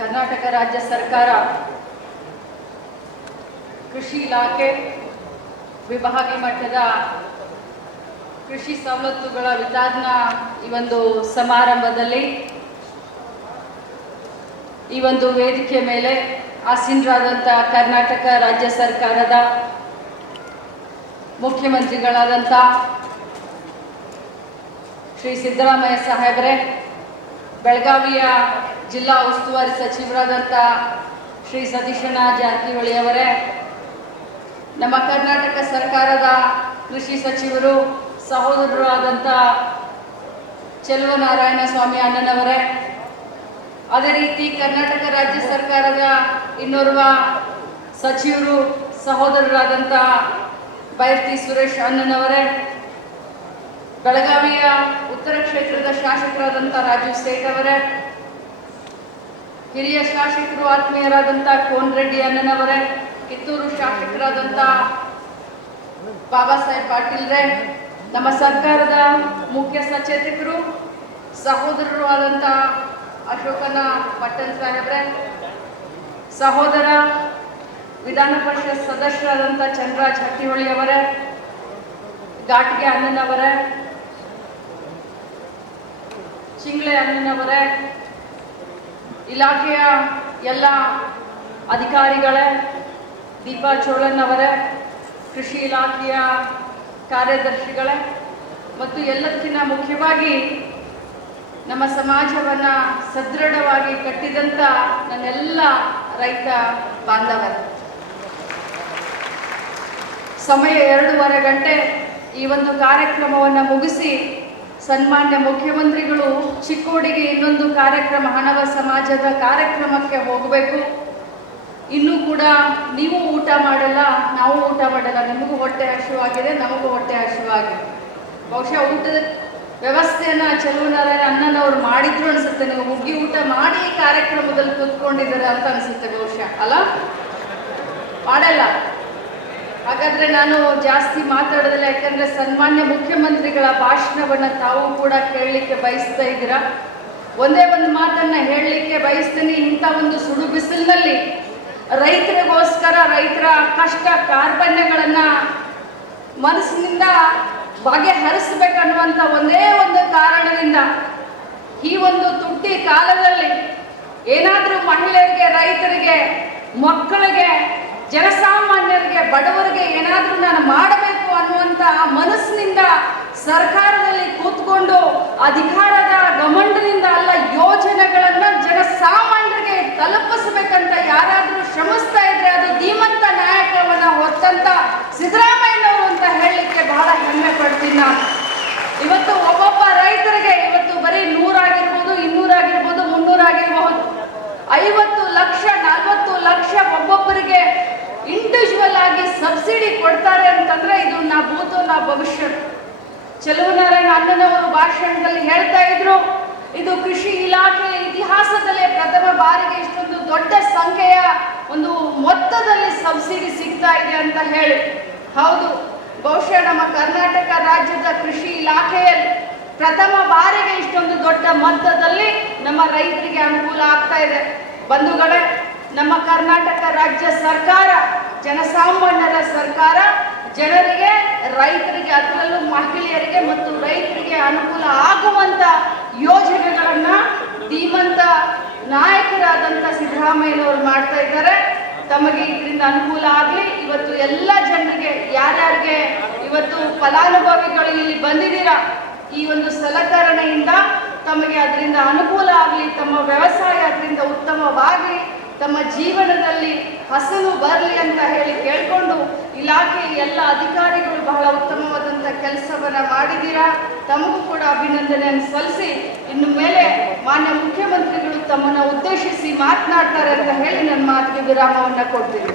ಕರ್ನಾಟಕ ರಾಜ್ಯ ಸರ್ಕಾರ ಕೃಷಿ ಇಲಾಖೆ ವಿಭಾಗೀಯ ಮಟ್ಟದ ಕೃಷಿ ಸವಲತ್ತುಗಳ ವಿತರಣಾ ಈ ಒಂದು ಸಮಾರಂಭದಲ್ಲಿ ಈ ಒಂದು ವೇದಿಕೆ ಮೇಲೆ ಆಸೀನರಾದಂಥ ಕರ್ನಾಟಕ ರಾಜ್ಯ ಸರ್ಕಾರದ ಮುಖ್ಯಮಂತ್ರಿಗಳಾದಂಥ ಶ್ರೀ ಸಿದ್ದರಾಮಯ್ಯ ಸಾಹೇಬರೇ, ಬೆಳಗಾವಿಯ ಜಿಲ್ಲಾ ಉಸ್ತುವಾರಿ ಸಚಿವರಾದಂಥ ಶ್ರೀ ಸತೀಶಣ್ಣ ಜಾರಕಿಹೊಳಿ ಅವರೇ, ನಮ್ಮ ಕರ್ನಾಟಕ ಸರ್ಕಾರದ ಕೃಷಿ ಸಚಿವರು ಸಹೋದರರು ಆದಂಥ ಚೆಲುವನಾರಾಯಣ ಸ್ವಾಮಿ ಅಣ್ಣನವರೇ, ಅದೇ ರೀತಿ ಕರ್ನಾಟಕ ರಾಜ್ಯ ಸರ್ಕಾರದ ಇನ್ನೋರ್ವ ಸಚಿವರು ಸಹೋದರರಾದಂಥ ಬೈರ್ತಿ ಸುರೇಶ್ ಅಣ್ಣನವರೇ, ಬೆಳಗಾವಿಯ ಉತ್ತರ ಕ್ಷೇತ್ರದ ಶಾಸಕರಾದಂಥ ರಾಜು ಸೇಠ್ ಅವರೇ, ಹಿರಿಯ ಶಾಸಕರು ಆತ್ಮೀಯರಾದಂಥ ಕೋನ್ ರೆಡ್ಡಿ ಅಣ್ಣನವರೇ, ಕಿತ್ತೂರು ಶಾಸಕರಾದಂಥ ಬಾಬಾ ಸಾಹೇಬ್ ಪಾಟೀಲ್ರೇ, ನಮ್ಮ ಸರ್ಕಾರದ ಮುಖ್ಯ ಸಚೇತಕರು ಸಹೋದರರು ಆದಂಥ ಅಶೋಕನ ಪಟ್ಟಣ್ ಸಾಹೇಬ್ರೆ, ಸಹೋದರ ವಿಧಾನ ಪರಿಷತ್ ಸದಸ್ಯರಾದಂಥ ಚಂದ್ರರಾಜ್ ಹಟ್ಟಿಹೊಳಿ ಅವರೇ, ಘಾಟ್ಗೆ ಅಣ್ಣನವರೇ, ಚಿಂಗ್ಳೆ ಅಣ್ಣನವರೇ, ಇಲಾಖೆಯ ಎಲ್ಲ ಅಧಿಕಾರಿಗಳೇ, ದೀಪಾ ಚೋಳನ್ ಅವರೇ, ಕೃಷಿ ಇಲಾಖೆಯ ಕಾರ್ಯದರ್ಶಿಗಳೇ ಮತ್ತು ಎಲ್ಲದಕ್ಕಿಂತ ಮುಖ್ಯವಾಗಿ ನಮ್ಮ ಸಮಾಜವನ್ನು ಸದೃಢವಾಗಿ ಕಟ್ಟಿದಂಥ ನನ್ನೆಲ್ಲ ರೈತ ಬಾಂಧವರು, ಸಮಯ 2.5 ಗಂಟೆ ಈ ಒಂದು ಕಾರ್ಯಕ್ರಮವನ್ನು ಮುಗಿಸಿ ಸನ್ಮಾನ್ಯ ಮುಖ್ಯಮಂತ್ರಿಗಳು ಚಿಕ್ಕೋಡಿಗೆ ಇನ್ನೊಂದು ಕಾರ್ಯಕ್ರಮ ಹಣವ ಸಮಾಜದ ಕಾರ್ಯಕ್ರಮಕ್ಕೆ ಹೋಗಬೇಕು. ಇನ್ನೂ ಕೂಡ ನೀವು ಊಟ ಮಾಡಲ್ಲ, ನಾವು ಊಟ ಮಾಡಲ್ಲ, ನಿಮಗೂ ಹೊಟ್ಟೆ ಹಸಿವಾಗಿದೆ, ನಮಗೂ ಹೊಟ್ಟೆ ಹಸಿವಾಗಿದೆ. ಬಹುಶಃ ಊಟದ ವ್ಯವಸ್ಥೆಯನ್ನು ಚೆಲುವನಾರಾಯಣ ಅಣ್ಣನವ್ರು ಮಾಡಿದ್ರು ಅನಿಸುತ್ತೆ. ನೀವು ಹುಗ್ಗಿ ಊಟ ಮಾಡಿ ಈ ಕಾರ್ಯಕ್ರಮದಲ್ಲಿ ಕೂತ್ಕೊಂಡಿದ್ದಾರೆ ಅಂತ ಅನಿಸುತ್ತೆ ಬಹುಶಃ, ಅಲ್ಲ? ಮಾಡಲ್ಲ. ಹಾಗಾದರೆ ನಾನು ಜಾಸ್ತಿ ಮಾತಾಡೋದಿಲ್ಲ, ಯಾಕಂದರೆ ಸನ್ಮಾನ್ಯ ಮುಖ್ಯಮಂತ್ರಿಗಳ ಭಾಷಣವನ್ನು ತಾವು ಕೂಡ ಕೇಳಲಿಕ್ಕೆ ಬಯಸ್ತಾ ಇದ್ದೀರಾ. ಒಂದೇ ಒಂದು ಮಾತನ್ನು ಹೇಳಲಿಕ್ಕೆ ಬಯಸ್ತೀನಿ. ಇಂಥ ಒಂದು ಸುಡು ಬಿಸಿಲಿನಲ್ಲಿ ರೈತರಿಗೋಸ್ಕರ ರೈತರ ಕಷ್ಟ ಕಾರ್ಪಣ್ಯಗಳನ್ನು ಮನಸ್ಸಿನಿಂದ ಬಗೆಹರಿಸಬೇಕನ್ನುವಂಥ ಒಂದೇ ಒಂದು ಕಾರಣದಿಂದ ಈ ಒಂದು ತುಟ್ಟಿ ಕಾಲದಲ್ಲಿ ಏನಾದರೂ ಮಹಿಳೆಯರಿಗೆ, ರೈತರಿಗೆ, ಮಕ್ಕಳಿಗೆ, ಜನಸಾಮಾನ್ಯರಿಗೆ, ಬಡವರಿಗೆ ಏನಾದರೂ ನಾನು ಮಾಡಬೇಕು ಅನ್ನುವಂಥ ಮನಸ್ಸಿನಿಂದ ಸರ್ಕಾರದಲ್ಲಿ ಕೂತ್ಕೊಂಡು ಅಧಿಕಾರದ ಗಮಂಡದಿಂದ ಅಲ್ಲ, ಯೋಜನೆಗಳನ್ನು ಜನಸಾಮಾನ್ಯರಿಗೆ ತಲುಪಿಸಬೇಕಂತ ಯಾರಾದರೂ ಶ್ರಮಿಸ್ತಾ ಇದ್ರೆ ಅದು ಧೀಮಂತ ನಾಯಕರನ್ನು ಹೊತ್ತಂತ ಸಿದ್ದರಾಮಯ್ಯನವರು ಅಂತ ಹೇಳಲಿಕ್ಕೆ ಬಹಳ ಹೆಮ್ಮೆ ಪಡ್ತೀನಿ ನಾನು. ಇವತ್ತು ಒಬ್ಬೊಬ್ಬ ರೈತರಿಗೆ ಇವತ್ತು ಬರೀ 100 ಆಗಿರ್ಬೋದು, 200 ಆಗಿರ್ಬೋದು, 300 ಆಗಿರಬಹುದು, 50 ಲಕ್ಷ, 40 ಲಕ್ಷ ಒಬ್ಬೊಬ್ಬರಿಗೆ ಇಂಡಿವಿಜುವಲ್ ಆಗಿ ಸಬ್ಸಿಡಿ ಕೊಡ್ತಾರೆ ಅಂತಂದ್ರೆ ಇದು ನಾ ಭೂತು ನಾ ಭವಿಷ್ಯ. ಚೆಲುವನಾರಾಯಣ ಅಣ್ಣನವರು ಭಾಷಣದಲ್ಲಿ ಹೇಳ್ತಾ ಇದ್ರು, ಇದು ಕೃಷಿ ಇಲಾಖೆಯ ಇತಿಹಾಸದಲ್ಲೇ ಪ್ರಥಮ ಬಾರಿಗೆ ಇಷ್ಟೊಂದು ದೊಡ್ಡ ಸಂಖ್ಯೆಯ ಒಂದು ಮೊತ್ತದಲ್ಲಿ ಸಬ್ಸಿಡಿ ಸಿಗ್ತಾ ಇದೆ ಅಂತ ಹೇಳಿ. ಹೌದು, ಬಹುಶಃ ನಮ್ಮ ಕರ್ನಾಟಕ ರಾಜ್ಯದ ಕೃಷಿ ಇಲಾಖೆಯಲ್ಲಿ ಪ್ರಥಮ ಬಾರಿಗೆ ಇಷ್ಟೊಂದು ದೊಡ್ಡ ಮೊತ್ತದಲ್ಲಿ ನಮ್ಮ ರೈತರಿಗೆ ಅನುಕೂಲ ಆಗ್ತಾ ಇದೆ. ಬಂಧುಗಳೇ, ನಮ್ಮ ಕರ್ನಾಟಕ ರಾಜ್ಯ ಸರ್ಕಾರ ಜನಸಾಮಾನ್ಯರ ಸರ್ಕಾರ, ಜನರಿಗೆ, ರೈತರಿಗೆ, ಅದರಲ್ಲೂ ಮಹಿಳೆಯರಿಗೆ ಮತ್ತು ರೈತರಿಗೆ ಅನುಕೂಲ ಆಗುವಂಥ ಯೋಜನೆಗಳನ್ನು ಧೀಮಂತ ನಾಯಕರಾದಂಥ ಸಿದ್ದರಾಮಯ್ಯನವರು ಮಾಡ್ತಾ ಇದ್ದಾರೆ. ತಮಗೆ ಇದರಿಂದ ಅನುಕೂಲ ಆಗಲಿ. ಇವತ್ತು ಎಲ್ಲ ಜನರಿಗೆ, ಯಾರ್ಯಾರಿಗೆ ಇವತ್ತು ಫಲಾನುಭವಿಗಳು ಇಲ್ಲಿ ಬಂದಿದ್ದೀರಾ, ಈ ಒಂದು ಸಲಕರಣೆಯಿಂದ ತಮಗೆ ಅದರಿಂದ ಅನುಕೂಲ ಆಗಲಿ, ತಮ್ಮ ವ್ಯವಸಾಯ ಅದರಿಂದ ಉತ್ತಮವಾಗಲಿ, ತಮ್ಮ ಜೀವನದಲ್ಲಿ ಹಸನು ಬರಲಿ ಅಂತ ಹೇಳಿ ಕೇಳಿಕೊಂಡು ಇಲಾಖೆಯ ಎಲ್ಲ ಅಧಿಕಾರಿಗಳು ಬಹಳ ಉತ್ತಮವಾದಂಥ ಕೆಲಸವನ್ನು ಮಾಡಿದ್ದೀರಾ. ತಮಗೂ ಕೂಡ ಅಭಿನಂದನೆಯನ್ನು ಸಲ್ಲಿಸಿ ಇನ್ನು ಮೇಲೆ ಮಾನ್ಯ ಮುಖ್ಯಮಂತ್ರಿಗಳು ತಮ್ಮನ್ನು ಉದ್ದೇಶಿಸಿ ಮಾತನಾಡ್ತಾರೆ ಅಂತ ಹೇಳಿ ನನ್ನ ಮಾತಿಗೆ ವಿರಾಮವನ್ನು ಕೊಡ್ತೀನಿ.